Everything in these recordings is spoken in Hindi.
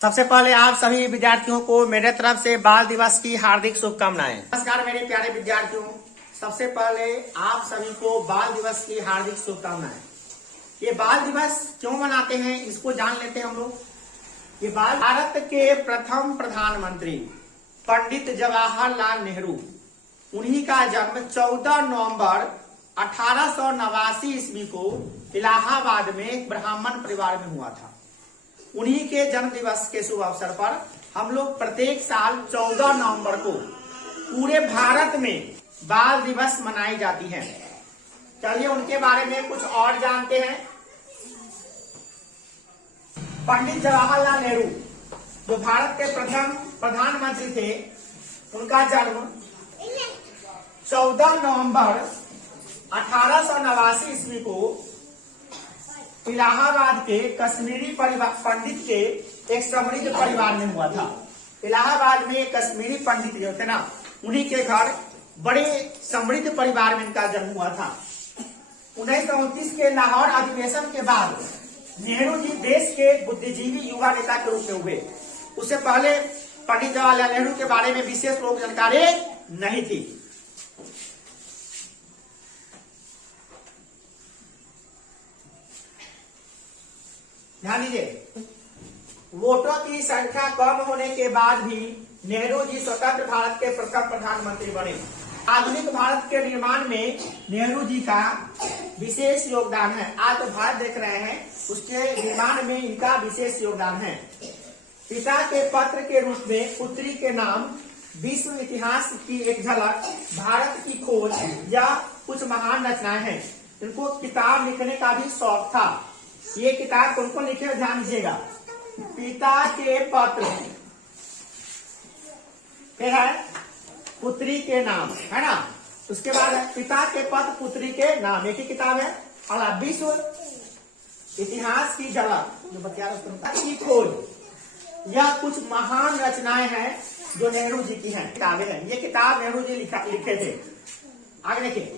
सबसे पहले आप सभी विद्यार्थियों को मेरे तरफ से बाल दिवस की हार्दिक शुभकामनाएं। नमस्कार मेरे प्यारे विद्यार्थियों, सबसे पहले आप सभी को बाल दिवस की हार्दिक शुभकामनाएं। ये बाल दिवस क्यों मनाते हैं इसको जान लेते हैं हम लोग। ये भारत के प्रथम प्रधानमंत्री पंडित जवाहरलाल नेहरू, उन्हीं का जन्म 14 नवंबर 1889 ईस्वी को इलाहाबाद में एक ब्राह्मण परिवार में हुआ था। उन्हीं के जन्म दिवस के शुभ अवसर पर हम लोग प्रत्येक साल 14 नवंबर को पूरे भारत में बाल दिवस मनाई जाती है। चलिए उनके बारे में कुछ और जानते हैं। पंडित जवाहरलाल नेहरू जो भारत के प्रथम प्रधानमंत्री थे, उनका जन्म 14 नवंबर 1889 ईस्वी को इलाहाबाद के कश्मीरी पंडित के एक समृद्ध परिवार में हुआ था। इलाहाबाद में एक कश्मीरी पंडित जो थे ना, उन्हीं के घर बड़े समृद्ध परिवार में इनका जन्म हुआ था। 1929 के लाहौर अधिवेशन के बाद नेहरू जी देश के बुद्धिजीवी युवा नेता के रूप में हुए। उससे पहले पंडित जवाहरलाल नेहरू के बारे में विशेष लोग जानकारी नहीं थी। ध्यान दीजिए, वोटों की संख्या कम होने के बाद भी नेहरू जी स्वतंत्र भारत के प्रथम प्रधानमंत्री बने। आधुनिक भारत के निर्माण में नेहरू जी का विशेष योगदान है। आज तो भारत देख रहे हैं, उसके निर्माण में इनका विशेष योगदान है। पिता के पत्र के रूप में पुत्री के नाम, विश्व इतिहास की एक झलक, भारत की खोज या कुछ महान रचनाएं हैं। इनको किताब लिखने का भी शौक था। ये किताब कौन लिखे, ध्यान दीजिएगा। पिता के पत्र, फिर है पुत्री के नाम, है ना। उसके बाद है पिता के पत्र पुत्री के नाम, एक ही किताब है। और विश्व इतिहास की झलक जो बतिया की खोज, यह कुछ महान रचनाएं हैं जो नेहरू जी की हैं, किताबें हैं। ये किताब नेहरू जी लिखे थे। आगे देखिए,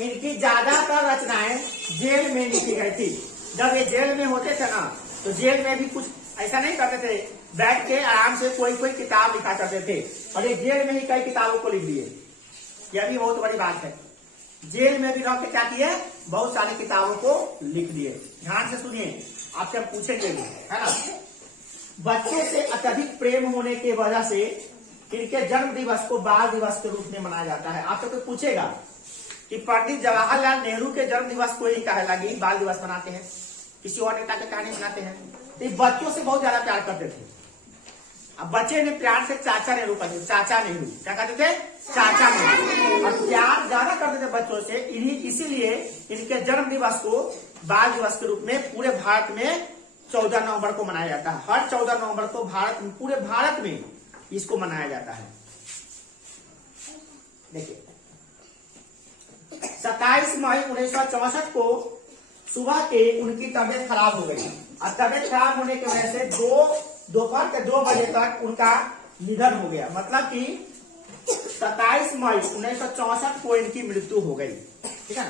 इनकी ज्यादातर रचनाएं जेल में लिखी गई थी। जब ये जेल में होते थे ना, तो जेल में भी कुछ ऐसा नहीं करते थे, बैठ के आराम से कोई किताब लिखा करते थे। और ये जेल में ही कई किताबों को लिख दिए। यह भी बहुत बड़ी बात है। जेल में भी रह के क्या किए, बहुत सारी किताबों को लिख दिए। ध्यान से सुनिए, आपसे हम पूछेंगे भी, है ना। बच्चों से अत्यधिक प्रेम होने की वजह से इनके जन्म दिवस को बाल दिवस के रूप में मनाया जाता है। आपसे कोई पूछेगा कि पंडित जवाहरलाल नेहरू के जन्म दिवस को ही कहे लगी बाल दिवस मनाते हैं, किसी और नेता के कहानी मनाते हैं। तो बच्चों से बहुत ज्यादा प्यार करते थे। अब बच्चे ने प्यार से चाचा नेहरू कहते, चाचा नेहरू क्या कहते थे, चाचा नेहरू। और प्यार ज्यादा करते थे बच्चों से, इसीलिए इनके जन्म दिवस को बाल दिवस के रूप में पूरे भारत में 14 नवंबर को मनाया जाता है। हर 14 नवंबर को पूरे भारत में इसको मनाया जाता है। देखिए, 27 मई 1964 को सुबह के उनकी तबीयत खराब हो गई। और तबीयत खराब होने की वजह से दोपहर के 2 बजे तक उनका निधन हो गया। मतलब कि 27 मई 1964 को इनकी मृत्यु हो गई। ठीक है ना।